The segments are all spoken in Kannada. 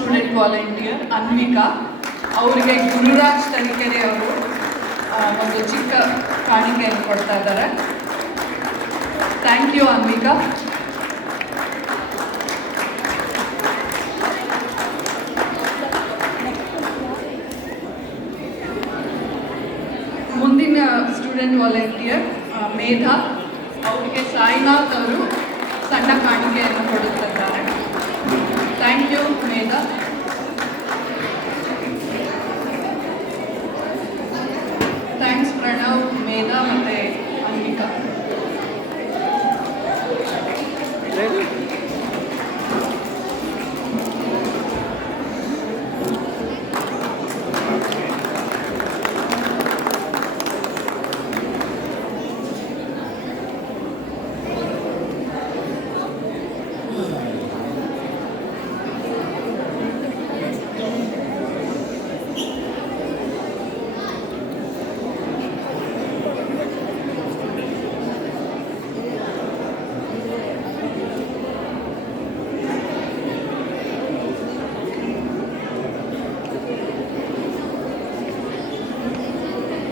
Student volunteer Anvika. ಅವರಿಗೆ ಗುರುರಾಜ್ ತರೀಕೆರೆ ಅವರು ಒಂದು ಚಿಕ್ಕ ಕಾಣಿಕೆಯನ್ನು ಕೊಡ್ತಾ ಇದ್ದಾರೆ. Thank you Anvika. ಮುಂದಿನ ಸ್ಟೂಡೆಂಟ್ ವಾಲಂಟಿಯರ್ ಮೇಧಾ. ಅವರಿಗೆ ಸಾಯಿನಾಥ್ ಅವರು ಸಣ್ಣ ಕಾಣಿಕೆಯನ್ನು ಕೊಡುತ್ತಿದ್ದಾರೆ. Thank you Medha. Thanks Pranav, Medha ಮತ್ತು ಅನ್ವಿಕಾ.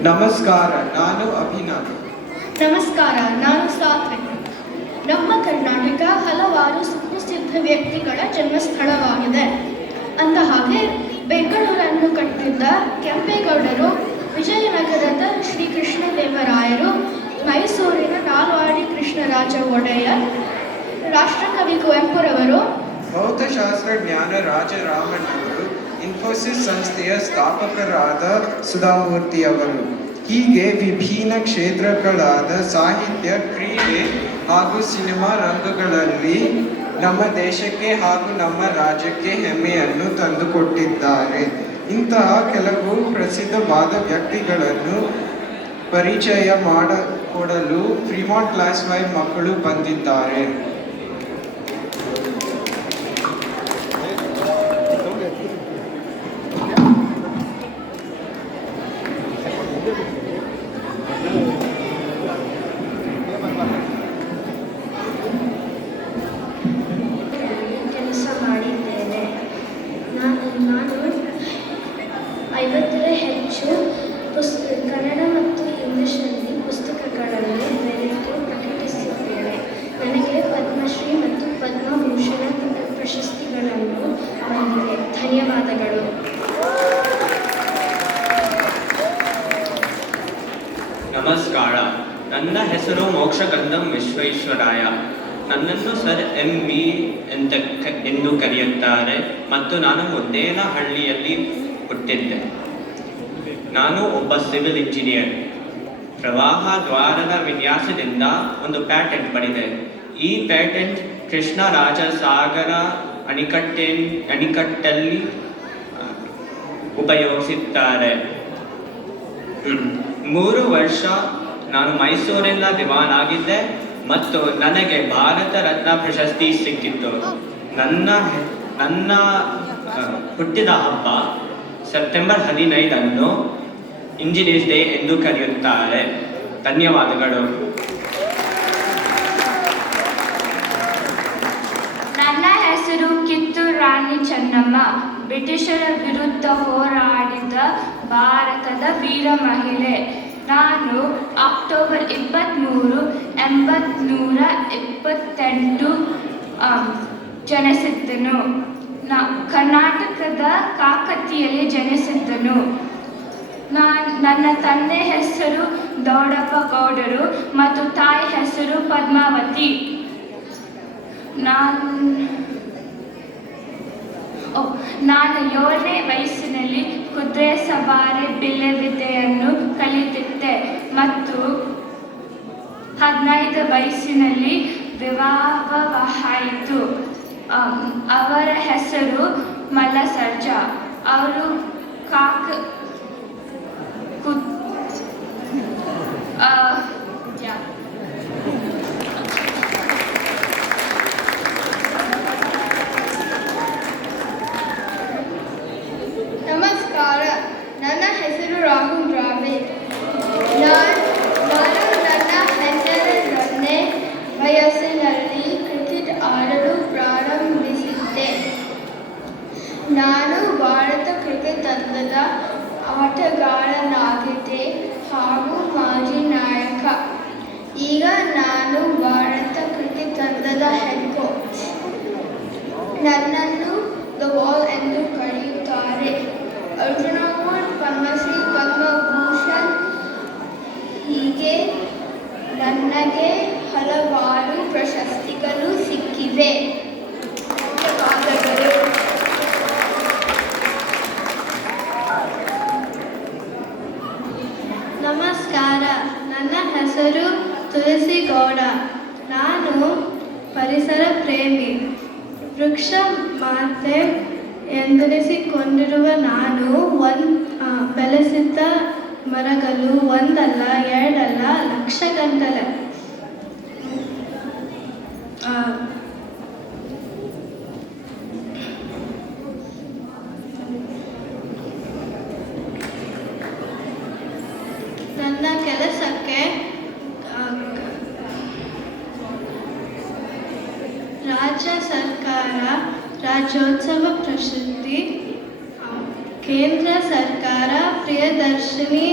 ನಮಸ್ಕಾರ, ನಾನು ಅಭಿನವ್. ನಮಸ್ಕಾರ, ನಾನು ಸಾತ್ವಿಕ್. ನಮ್ಮ ಕರ್ನಾಟಕ ಹಲವಾರು ಸುಪ್ರಸಿದ್ಧ ವ್ಯಕ್ತಿಗಳ ಜನ್ಮಸ್ಥಳವಾಗಿದೆ. ಅಂದ ಹಾಗೆ ಬೆಂಗಳೂರನ್ನು ಕಟ್ಟಿದ್ದ ಕೆಂಪೇಗೌಡರು, ವಿಜಯನಗರದ ಶ್ರೀಕೃಷ್ಣದೇವರಾಯರು, ಮೈಸೂರಿನ ನಾಲ್ವಾಡಿ ಕೃಷ್ಣರಾಜ ಒಡೆಯರ್, ರಾಷ್ಟ್ರಕವಿ ಕುವೆಂಪುರವರು, ಭೌತಶಾಸ್ತ್ರಜ್ಞಾನ ರಾಜರಾಮಣ್ಣವರು, ಇನ್ಫೋಸಿಸ್ ಸಂಸ್ಥೆಯ ಸ್ಥಾಪಕರಾದ ಸುಧಾಮೂರ್ತಿಯವರು, ಹೀಗೆ ವಿಭಿನ್ನ ಕ್ಷೇತ್ರಗಳಾದ ಸಾಹಿತ್ಯ, ಕ್ರೀಡೆ ಹಾಗೂ ಸಿನಿಮಾ ರಂಗಗಳಲ್ಲಿ ನಮ್ಮ ದೇಶಕ್ಕೆ ಹಾಗೂ ನಮ್ಮ ರಾಜ್ಯಕ್ಕೆ ಹೆಮ್ಮೆಯನ್ನು ತಂದುಕೊಟ್ಟಿದ್ದಾರೆ. ಇಂತಹ ಕೆಲವು ಪ್ರಸಿದ್ಧವಾದ ವ್ಯಕ್ತಿಗಳನ್ನು ಪರಿಚಯ ಮಾಡಿಕೊಡಲು ಫ್ರೀಮಾಂಟ್ ಕ್ಲಾಸ್ 5 ಮಕ್ಕಳು ಬಂದಿದ್ದಾರೆ. ಕೆಲಸ ಮಾಡಿದ್ದೇನೆ. ನಾನು 50ಕ್ಕೂ ಹೆಚ್ಚು ಕನ್ನಡ ಮತ್ತು ಇಂಗ್ಲಿಷಲ್ಲಿ ಪುಸ್ತಕಗಳನ್ನು ಬರೆದು ಪ್ರಕಟಿಸಿದ್ದೇನೆ. ನನಗೆ ಪದ್ಮಶ್ರೀ ಮತ್ತು ಪದ್ಮಭೂಷಣ ಪ್ರಶಸ್ತಿಗಳನ್ನು ಬಂದಿವೆ. ಧನ್ಯವಾದಗಳು. ನಮಸ್ಕಾರ, ನನ್ನ ಹೆಸರು ಮೋಕ್ಷಗಂಧಂ ವಿಶ್ವೇಶ್ವರಾಯ. ನನ್ನನ್ನು ಸರ್ MV ಎಂದು ಕರೆಯುತ್ತಾರೆ ಮತ್ತು ನಾನು ಮುದ್ದೇನಹಳ್ಳಿಯಲ್ಲಿ ಹುಟ್ಟಿದ್ದೆ. ನಾನು ಒಬ್ಬ ಸಿವಿಲ್ ಇಂಜಿನಿಯರ್. ಪ್ರವಾಹ ದ್ವಾರದ ವಿನ್ಯಾಸದಿಂದ ಒಂದು ಪ್ಯಾಟೆಂಟ್ ಪಡೆದೆ. ಈ ಪ್ಯಾಟೆಂಟ್ ಕೃಷ್ಣರಾಜಸಾಗರ ಅಣಿಕಟ್ಟಲ್ಲಿ ಉಪಯೋಗಿಸುತ್ತಾರೆ. 3 ವರ್ಷ ನಾನು ಮೈಸೂರಿನ ದಿವಾನ್ ಆಗಿದ್ದೆ ಮತ್ತು ನನಗೆ ಭಾರತ ರತ್ನ ಪ್ರಶಸ್ತಿ ಸಿಕ್ಕಿತ್ತು. ನನ್ನ ಹುಟ್ಟಿದ ಹಬ್ಬ ಸೆಪ್ಟೆಂಬರ್ 15 ಇಂಜಿನಿಯರ್ಸ್ ಡೇ ಎಂದು ಕರೆಯುತ್ತಾರೆ. ಧನ್ಯವಾದಗಳು. ನನ್ನ ಹೆಸರು ಕಿತ್ತೂರು ರಾಣಿ ಚೆನ್ನಮ್ಮ. ಬ್ರಿಟಿಷರ ವಿರುದ್ಧ ಹೋರಾಡಿದ ಭಾರತದ ವೀರ ಮಹಿಳೆ. ನಾನು ಅಕ್ಟೋಬರ್ 23, 1828 ಜನಿಸಿದ್ದನು. ಕರ್ನಾಟಕದ ಕಾಕತಿಯಲ್ಲಿ ಜನಿಸಿದ್ದನು. ನನ್ನ ತಂದೆ ಹೆಸರು ದೌಡಪ್ಪ ಗೌಡರು ಮತ್ತು ತಾಯಿ ಹೆಸರು ಪದ್ಮಾವತಿ. ನಾನು 7ನೇ ವಯಸ್ಸಿನಲ್ಲಿ ಕುದುರೆ ಸವಾರಿ, ಬಿಲ್ಲೆ ವಿದ್ಯೆಯನ್ನು ಕಲಿತಿದ್ದೆ ಮತ್ತು 15 ವಯಸ್ಸಿನಲ್ಲಿ ವಿವಾಹವಾಯಿತು. ಅವರ ಹೆಸರು ಮಲ್ಲಸರ್ಜಾ. ಅವರು ನಮಸ್ಕಾರ, ನನ್ನ ಹೆಸರು ರಾಹುಲ್ ದ್ರಾವಿಡ್. ನಾನು ನನ್ನ 12ನೇ ವಯಸ್ಸಿನಲ್ಲಿ ಕ್ರಿಕೆಟ್ ಆಡಲು ಪ್ರಾರಂಭಿಸಿದ್ದೆ. ನಾನು ಭಾರತ ಕ್ರಿಕೆಟ್ ತಂಡದ ಆಟಗಾರನಾಗಿದ್ದೆ ಹಾಗೂ ಮಾಜಿ ನಾಯಕ. ಈಗ ನಾನು ಭಾರತ ಕ್ರಿಕೆಟ್ ತಂಡದ ಹೆಡ್ ಕೋಚ್. ನನ್ನನ್ನು ದ ವಾಲ್ ಎಂದು ಕರೆಯುತ್ತಾರೆ. ಅರ್ಜುನ ಅವಾರ್ಡ್, ಪದ್ಮಶ್ರೀ, ಪದ್ಮಭೂಷಣ್ ಹೀಗೆ ನನಗೆ ಹಲವಾರು ಪ್ರಶಸ್ತಿಗಳು ಸಿಕ್ಕಿವೆ. ಧನ್ಯವಾದಗಳು. ನಮಸ್ಕಾರ, ನನ್ನ ಹೆಸರು ತುಳಸಿ ಗೌಡ. ನಾನು ಪರಿಸರ ಪ್ರೇಮಿ. ವೃಕ್ಷ ಮಾತೆ ಎಂದೆನಿಸಿಕೊಂಡಿರುವ ನಾನು ಬೆಳೆಸಿದ ಮರಗಳು ಒಂದಲ್ಲ ಎರಡಲ್ಲ ಲಕ್ಷಗಟ್ಟಲೆ. ನನ್ನ ಕೆಲಸಕ್ಕೆ ರಾಜ್ಯ ಸರ್ಕಾರ ರಾಜ್ಯೋತ್ಸವ ಪ್ರಶಸ್ತಿ, ಕೇಂದ್ರ ಸರ್ಕಾರ ಪ್ರಿಯದರ್ಶಿನಿ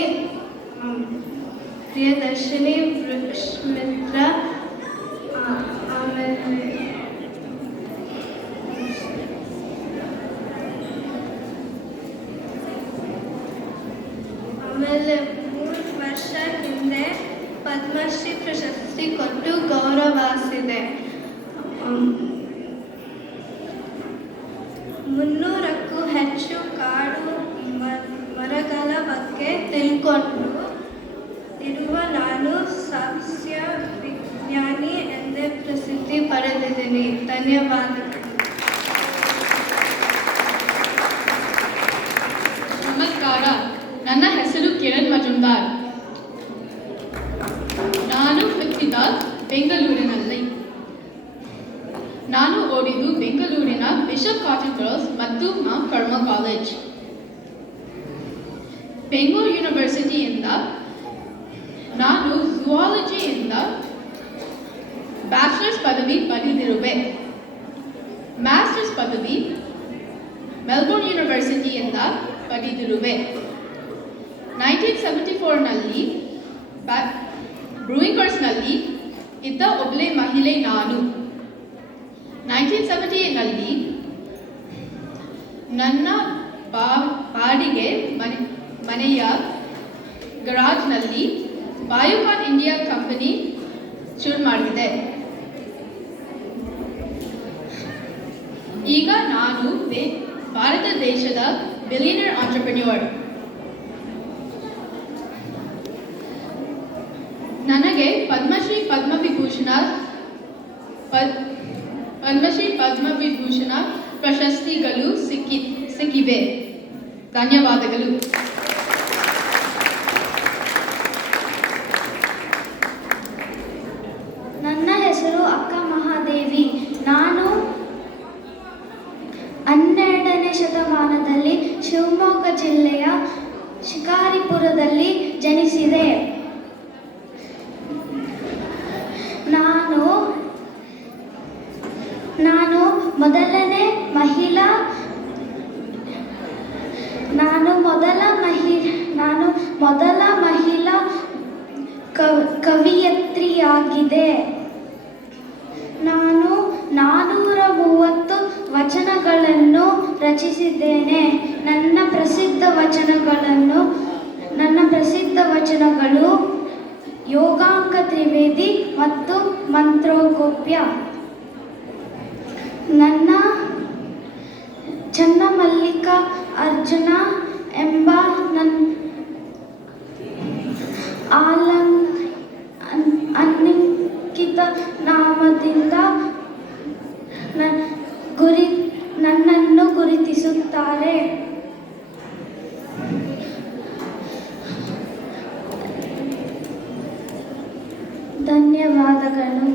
ವೃಕ್ಷ ಮಿತ್ರ, ಆಮೇಲೆ 3 ವರ್ಷ ಹಿಂದೆ ಪದ್ಮಶ್ರೀ ಪ್ರಶಸ್ತಿ ಕೊಟ್ಟು ಗೌರವಿಸಿದೆ. 300ಕ್ಕೂ ಹೆಚ್ಚು ಕಾಡು ಮರಗಳ ಬಗ್ಗೆ ತಿಳ್ಕೊಂಡು ಇರುವ ನಾನು ಸಸ್ಯ ವಿಜ್ಞಾನಿ ಎಂದೇ ಪ್ರಸಿದ್ಧಿ ಪಡೆದಿದ್ದೀನಿ. ಧನ್ಯವಾದಗಳು. ನಮಸ್ಕಾರ, ನನ್ನ ಹೆಸರು ಕಿರಣ್ ಮಜುಮ್ದಾರ್. ನಾನು ಹುಟ್ಟಿದ ಬೆಂಗಳೂರಿನಲ್ಲಿ. ನಾನು ಓದಿದ್ದು ಬೆಂಗಳೂರಿನ ಬಿಷಪ್ ಕಾಟನ್ ಗರ್ಲ್ಸ್ ಮತ್ತು ಮೌಂಟ್ ಕರ್ಮ ಕಾಲೇಜ್. ಬೆಂಗಳೂರು ಯೂನಿವರ್ಸಿಟಿಯಿಂದ ನಾನು ಝುವಾಲಜಿಯಿಂದ ಬ್ಯಾಚಲರ್ಸ್ ಪದವಿ ಪಡೆದಿರುವೆ. ಮಾಸ್ಟರ್ಸ್ ಪದವಿ ಮೆಲ್ಬೋರ್ನ್ ಯೂನಿವರ್ಸಿಟಿಯಿಂದ ಪಡೆದಿರುವೆ. 1974ನಲ್ಲಿ ಬ್ರೂಯಿಂಗರ್ಸ್ನಲ್ಲಿ ಇದ್ದ ಒಬ್ಬಳೆ ಮಹಿಳೆ ನಾನು. 1978ನಲ್ಲಿ ನನ್ನ ಬಾಡಿಗೆ ಮನೆಯ ಗರಾಜ್ನಲ್ಲಿ ಬಯೋಕಾನ್ ಇಂಡಿಯಾ ಕಂಪನಿ ಶುರು ಮಾಡಿದೆ. ಈಗ ನಾನು ಭಾರತ ದೇಶದ ಬಿಲಿಯನರ್ ಆಂಟ್ರಪ್ರೆನ್ಯೂರ್. ನನಗೆ ಪದ್ಮಶ್ರೀ ಪದ್ಮವಿಭೂಷಣ ಪ್ರಶಸ್ತಿಗಳು ಸಿಕ್ಕಿವೆ. ಧನ್ಯವಾದಗಳು. ನನ್ನ ಹೆಸರು ಅಕ್ಕ ಮಹಾದೇವಿ. ನಾನು 12ನೇ ಶತಮಾನದಲ್ಲಿ ಶಿವಮೊಗ್ಗ ಜಿಲ್ಲೆಯ ಶಿಕಾರಿಪುರದಲ್ಲಿ ಜನಿಸಿದೆ. ನಾನು ಮೊದಲ ಮಹಿಳಾ ಕವಿಯತ್ರಿಯಾಗಿದೆ. ನಾನು 430 ವಚನಗಳನ್ನು ರಚಿಸಿದ್ದೇನೆ. ನನ್ನ ಪ್ರಸಿದ್ಧ ವಚನಗಳು ಯೋಗಾಂಗ ತ್ರಿವೇದಿ ಮತ್ತು ಮಂತ್ರೋಗೋಪ್ಯ. ನನ್ನ ಚನ್ನಮಲ್ಲಿಕ ಅರ್ಜುನ ಎಂಬ ಅನಂಕಿತ ನಾಮದಿಂದ ನನ್ನನ್ನು ಗುರುತಿಸುತ್ತಾರೆ. ಧನ್ಯವಾದಗಳು.